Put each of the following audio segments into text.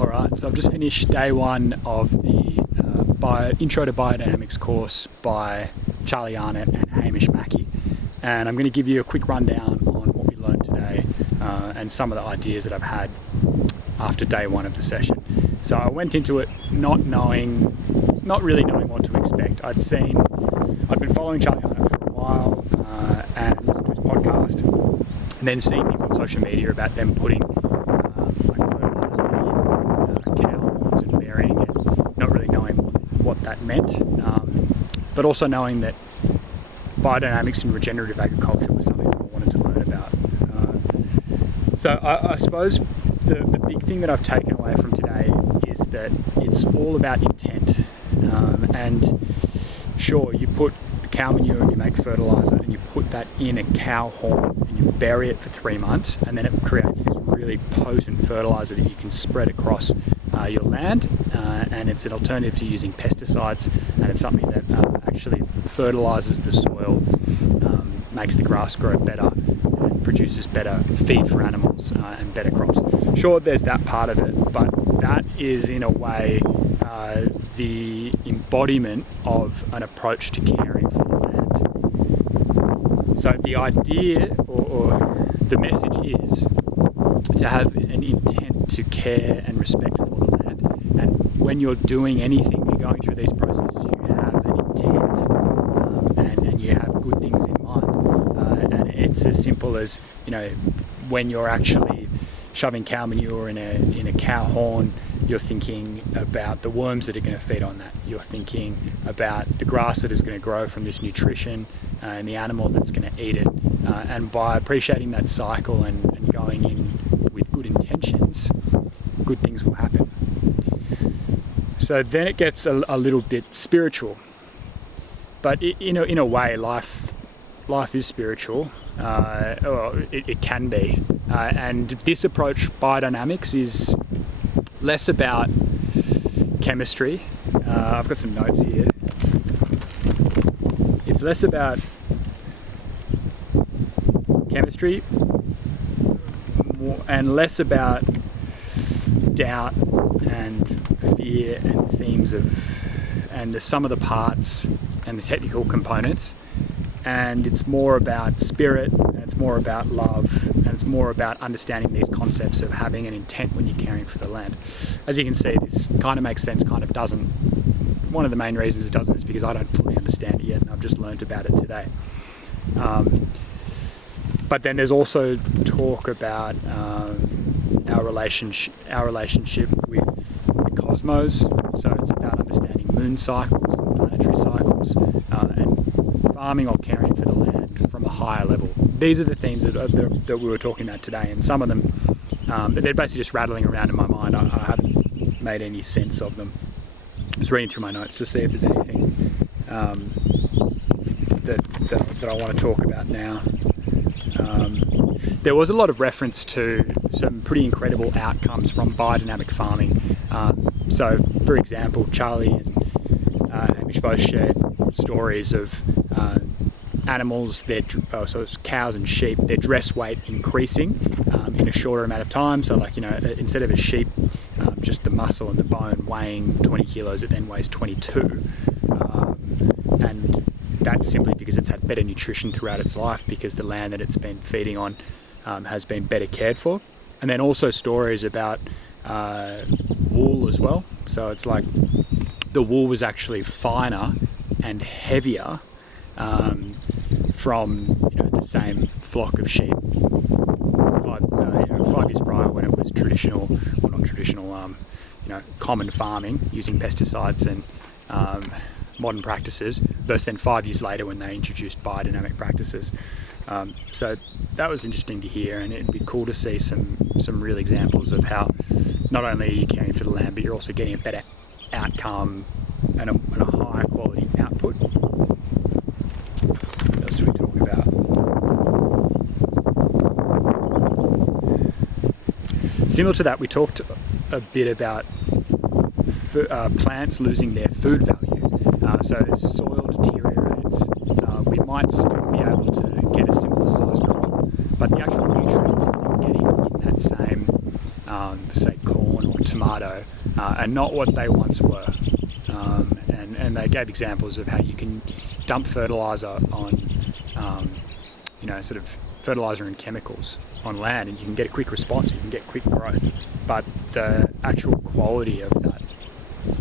Alright, so I've just finished day one of the Intro to Biodynamics course by Charlie Arnott and Hamish Mackay, and I'm going to give you a quick rundown on what we learned today and some of the ideas that I've had after day one of the session. So I went into it not really knowing what to expect. I'd been following Charlie Arnott for a while and listened to his podcast, and then seeing him on social media about them putting what that meant, but also knowing that biodynamics and regenerative agriculture was something that I wanted to learn about. So I suppose the big thing that I've taken away from today is that it's all about intent. And sure, you put cow manure and you make fertilizer and you put that in a cow horn and you bury it for 3 months, and then it creates this really potent fertilizer that you can spread across your land, and it's an alternative to using pesticides, and it's something that actually fertilizes the soil, makes the grass grow better, and produces better feed for animals and better crops. Sure, there's that part of it, but that is in a way the embodiment of an approach to caring for the land. So the idea or the message is to have an intent to care and respect for the land, and when you're doing anything, you're going through these processes, you have an intent and you have good things in mind, and it's as simple as, you know, when you're actually shoving cow manure in a cow horn, you're thinking about the worms that are going to feed on that. You're thinking about the grass that is going to grow from this nutrition and the animal that's going to eat it. And by appreciating that cycle and going in with good intentions, good things will happen. So then it gets a little bit spiritual. But in a way, life is spiritual. It can be. And this approach, biodynamics, is less about chemistry. I've got some notes here. It's less about chemistry and less about doubt and fear and themes and the sum of the parts and the technical components. And it's more about spirit, and it's more about love, and it's more about understanding these concepts of having an intent when you're caring for the land. As you can see, this kind of makes sense, kind of doesn't. One of the main reasons it doesn't is because I don't fully understand it yet, and I've just learned about it today. But then there's also talk about our relationship with the cosmos. So it's about understanding moon cycles and planetary cycles, and farming or caring for the land from a higher level. These are the themes that we were talking about today, and some of them, they're basically just rattling around in my mind. I haven't made any sense of them. Just reading through my notes to see if there's anything that I want to talk about now. There was a lot of reference to some pretty incredible outcomes from biodynamic farming. So, for example, Charlie and Hamish both shared stories of animals, so it's cows and sheep, their dress weight increasing in a shorter amount of time. So, like, you know, instead of a sheep, just the muscle and the bone weighing 20 kilos, it then weighs 22. And that's simply because it's had better nutrition throughout its life, because the land that it's been feeding on has been better cared for. And then also stories about wool as well. So it's like the wool was actually finer and heavier from, you know, the same flock of sheep 5 years prior, when it was traditional, well, not traditional, common farming using pesticides and modern practices, versus then 5 years later when they introduced biodynamic practices. So that was interesting to hear, and it'd be cool to see some real examples of how not only are you caring for the land, but you're also getting a better outcome and a higher quality output. What else do we talk about? Similar to that, we talked a bit about plants losing their food value. So as soil deteriorates, we might still be able to get a similar sized crop, but the actual nutrients that you're getting in that same, say, corn or tomato are not what they once were. And they gave examples of how you can dump fertilizer on, sort of fertilizer and chemicals on land, and you can get a quick response, you can get quick growth, but the actual quality of that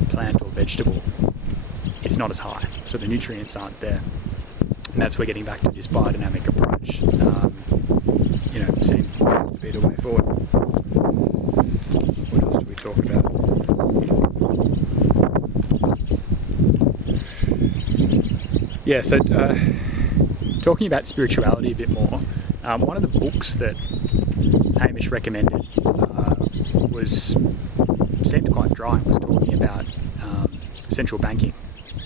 plant or vegetable, it's not as high, so the nutrients aren't there. And that's where getting back to this biodynamic approach seems to be the way forward. What else do we talk about? Yeah, so talking about spirituality a bit more, one of the books that Hamish recommended seemed quite dry. It was talking about central banking.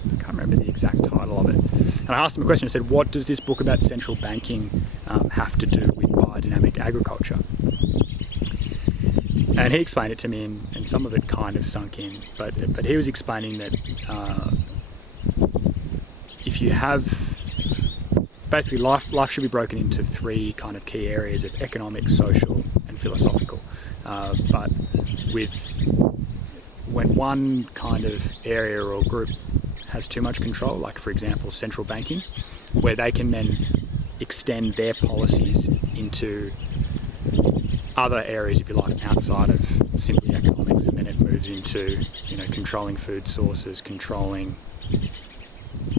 I can't remember the exact title of it. And I asked him a question. I said, what does this book about central banking have to do with biodynamic agriculture? And he explained it to me, and some of it kind of sunk in. But he was explaining that if you have... Basically, life should be broken into three kind of key areas of economic, social, and philosophical. But when one kind of area or group has too much control, like for example central banking, where they can then extend their policies into other areas, if you like, outside of simply economics, and then it moves into controlling food sources, controlling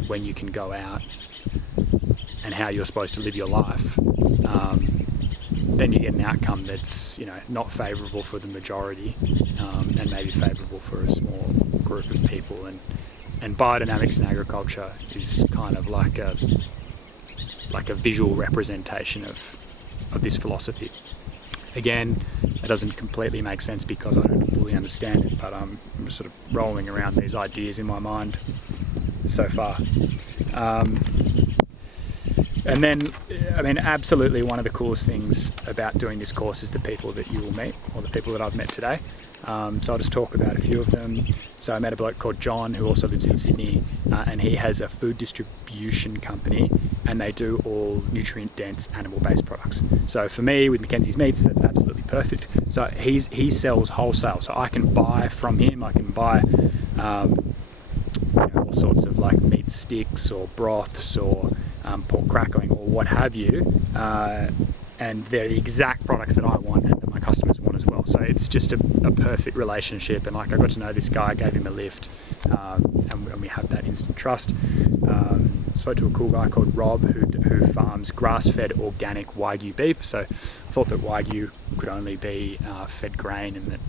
when you can go out and how you're supposed to live your life, then you get an outcome that's not favourable for the majority, and maybe favourable for a small group of people. And biodynamics in agriculture is kind of like a visual representation of this philosophy. Again, it doesn't completely make sense because I don't fully understand it, but I'm sort of rolling around these ideas in my mind so far. And then, absolutely one of the coolest things about doing this course is the people that you will meet, or the people that I've met today. So I'll just talk about a few of them. So I met a bloke called John who also lives in Sydney, and he has a food distribution company, and they do all nutrient-dense animal-based products. So for me, with Mackenzie's Meats, that's absolutely perfect. So he sells wholesale, so I can buy from him. I can buy all sorts of like meat sticks or broths or pork crackling or what have you, and they're the exact products that I want and that my customers want as well. So it's just a perfect relationship, and I got to know this guy, gave him a lift, and we have that instant trust. Spoke to a cool guy called Rob who farms grass-fed organic Wagyu beef. So I thought that Wagyu could only be fed grain, and that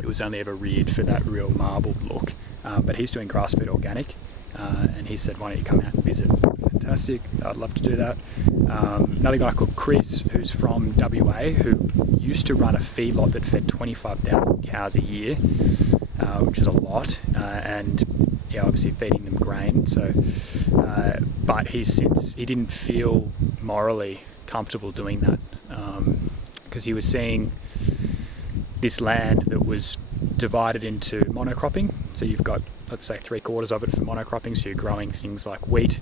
it was only ever reared for that real marbled look. But he's doing grass-fed organic, and he said, why don't you come out and visit? Fantastic, I'd love to do that. Another guy called Chris, who's from WA, who used to run a feedlot that fed 25,000 cows a year, which is a lot, and obviously feeding them grain. So, but he didn't feel morally comfortable doing that, because he was seeing this land that was divided into monocropping. So you've got, let's say, 3/4 of it for monocropping, so you're growing things like wheat,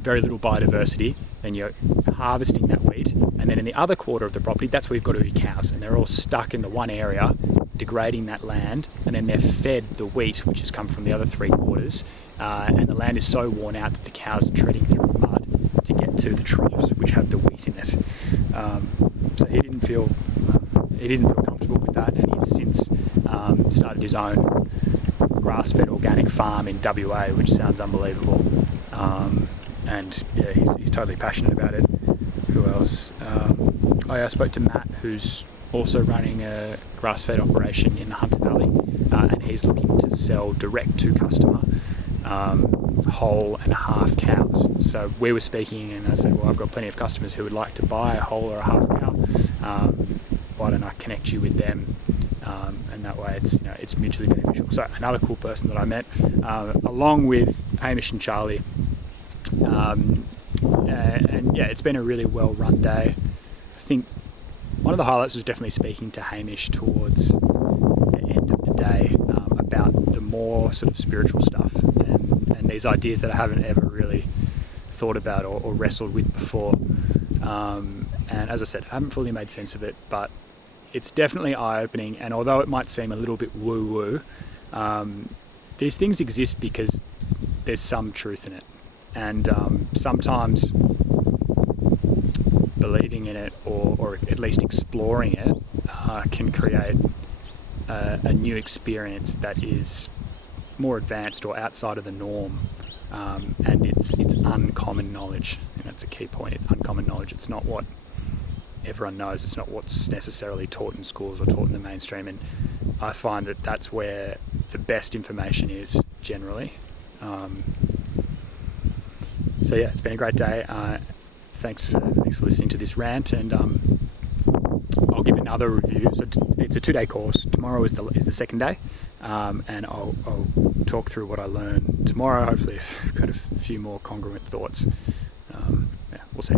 very little biodiversity, then you're harvesting that wheat, and then in the other quarter of the property, that's where you've got all your cows, and they're all stuck in the one area, degrading that land, and then they're fed the wheat, which has come from the other 3/4, and the land is so worn out that the cows are treading through mud to get to the troughs, which have the wheat in it. So he didn't feel comfortable with that, and he's since started his own grass-fed organic farm in WA, which sounds unbelievable. And yeah, he's totally passionate about it. Who else? I spoke to Matt, who's also running a grass-fed operation in the Hunter Valley, and he's looking to sell direct to customer whole and half cows. So we were speaking, and I said, well, I've got plenty of customers who would like to buy a whole or a half cow. Why don't I connect you with them? And that way it's mutually beneficial. So another cool person that I met, along with Hamish and Charlie, and yeah, it's been a really well run day. I think one of the highlights was definitely speaking to Hamish towards the end of the day, about the more sort of spiritual stuff and these ideas that I haven't ever really thought about or wrestled with before. And as I said, I haven't fully made sense of it, but it's definitely eye-opening, and although it might seem a little bit woo-woo, these things exist because there's some truth in it. And sometimes believing in it, or at least exploring it, can create a new experience that is more advanced or outside of the norm. And it's uncommon knowledge, and that's a key point. It's uncommon knowledge. It's not what everyone knows. It's not what's necessarily taught in schools or taught in the mainstream, and I find that that's where the best information is generally. So yeah, it's been a great day. Thanks for listening to this rant, and I'll give another review. So it's a 2-day course. Tomorrow is the second day, and I'll talk through what I learned tomorrow. Hopefully I've got a few more congruent thoughts. Yeah, we'll see.